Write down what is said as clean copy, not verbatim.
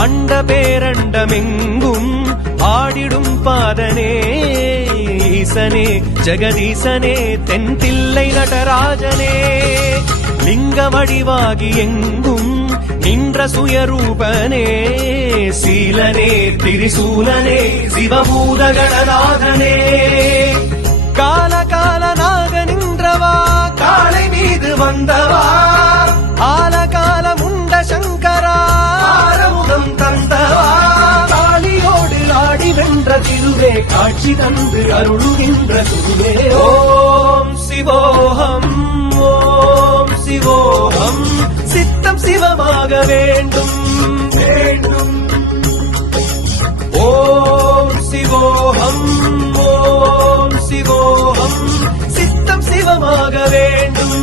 அண்ட பேரண்டமெங்கும் ஆடிடும் பாதனே ஈசனே ஜெகதீசனே தென்தில்லை நடராஜனே லிங்க வடிவாகி எங்கும் நின்ற சுயரூபனே சீலனே திரிசூலனே சிவபூதகணநாதனே கால காலனாக நின்றவா காளை மீது வந்தவா ஆலகால முண்ட சங்கரா ஆரமுகம் தந்தவா காளியோடு ஆடி வென்ற திருவே காட்சி தந்து அருளுகின்ற திருவே ஓம் சிவோகம் ஓம் சிவோகம் சித்தம் சிவமாக வேண்டும் வேண்டும் ஓம் சிவோகம் ஓம் சிவோகம் சித்தம் சிவமாக வேண்டும்